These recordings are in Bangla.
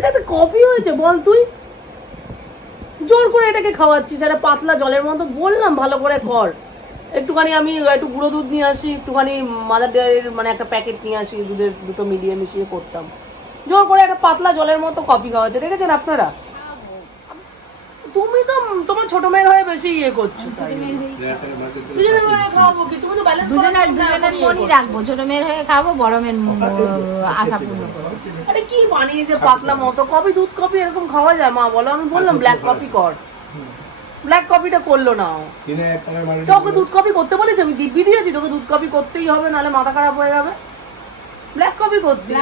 এটা একটা কফি হয়েছে বল তুই? জোর করে এটাকে খাওয়াচ্ছিস একটা পাতলা জলের মতো। বললাম ভালো করে কর। একটুখানি আমি একটু গুঁড়ো দুধ নিয়ে আসি একটুখানি মাদার ডেয়ারির মানে একটা প্যাকেট নিয়ে আসি দুধের দুটো মিলিয়ে মিশিয়ে করতাম। জোর করে একটা পাতলা জলের মতো কফি খাওয়াচ্ছে দেখেছেন আপনারা? তুমি তো তোমার ছোট মেয়ের হয়ে বেশি ইয়ে করছ তাই। খাওয়াবো কি দুজনের দুজনের মনই রাখব। ছোট মেয়ের হয়ে খাব বড় মেয়ের আশা পূর্ণ করব। আরে কি বানিয়েছে পাতলা মতো? কফি দুধ কফি এরকম খাওয়া যায়? মা বলো আমি বললাম ব্ল্যাক কফি কর। কফিটা করল না। দুধ কফি করতে বলেছি আমি দিব্যি দিয়েছি তোকে দুধ কফি করতেই হবে নাহলে মাথা খারাপ হয়ে যাবে। ব্ল্যাক কফি করতে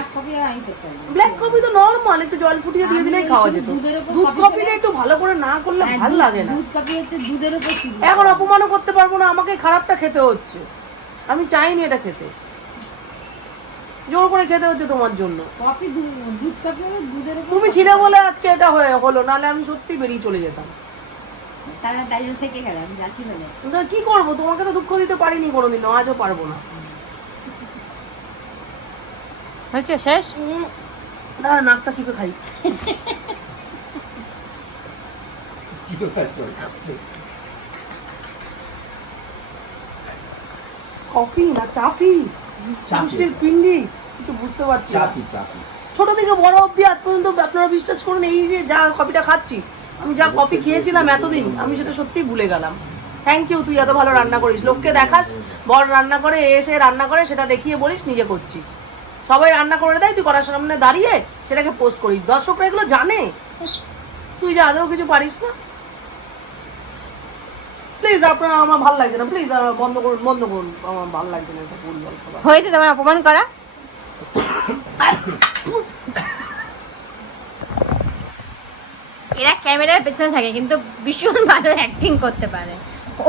ব্ল্যাক তো নর্মাল একটু জল ফুটিয়ে দিয়ে দিলেই খাওয়া যেত। দুধ কফিটা একটু ভালো করে না করলে আর ভালো লাগে না। দুধ কফি হচ্ছে দুধের উপর এখন অপমানও করতে পারব না আমাকে খারাপটা খেতে হচ্ছে। আমি চাইনি এটা খেতে। জোর করে খেতে হচ্ছে তোমার জন্য। কফি দুধ দুধের তুমি ছিলে বলে আজকে এটা হয়ে হলো নাহলে আমি সত্যি বেরিয়ে চলে যেতাম। থেকে গেল আমি যাচ্ছি বলে তা কি করব? তোমাকে তো দুঃখ দিতে পারিনি কোনোদিনও আজও পারব না। হচ্ছে শেষ? উম, দাঁড়া নাকটা চিপে খাই জিরো কাজ করে খাচ্ছে কফি না চাফি? চাপি পিন্ডি। কিছু বুঝতে পারছি চাপি চাপি ছোট থেকে বড় অবধি আজ পর্যন্ত আপনারা বিশ্বাস করুন এই যে যা কফিটা খাচ্ছি আমি যা কফি খেয়েছিলাম এতদিন আমি সেটা সত্যি ভুলে গেলাম। থ্যাংক ইউ তুই এত ভালো রান্না করিস। লোককে দেখাস বড় রান্না করে এসে রান্না করে সেটা দেখিয়ে বলিস নিজে করছিস। সবাই রান্না করে দেয় তুই করার সামনে দাঁড়িয়ে সেটাকে পোস্ট করিস। দর্শকরা এগুলো জানে। তুই যে আদৌ কিছু পারিস না। প্লিজ আপনার আমার ভালো লাগছে না। প্লিজ বন্ধ করুন বন্ধ করুন। আমার ভালো লাগছে না, এটা ভুল বল খাবার হয়েছে তোমার অপমান করা? এরা ক্যামেরার পেছনে থাকে, কিন্তু ভীষণ ভালো অ্যাক্টিং করতে পারে।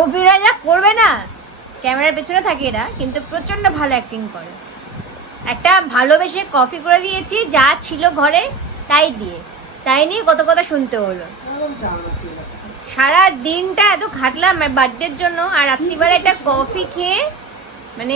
অভিনয় যা করবে না, ক্যামেরার পেছনে থাকে এরা, কিন্তু প্রচণ্ড ভালো অ্যাক্টিং করে। একটা ভালোবেসে কফি করে দিয়েছি, যা ছিল ঘরে, তাই দিয়ে। তাই নিয়ে কত কথা শুনতে হলো। সারা দিনটা এত খাটলাম বার্থডের জন্য আর রাত্রিবেলা একটা কফি খেয়ে মানে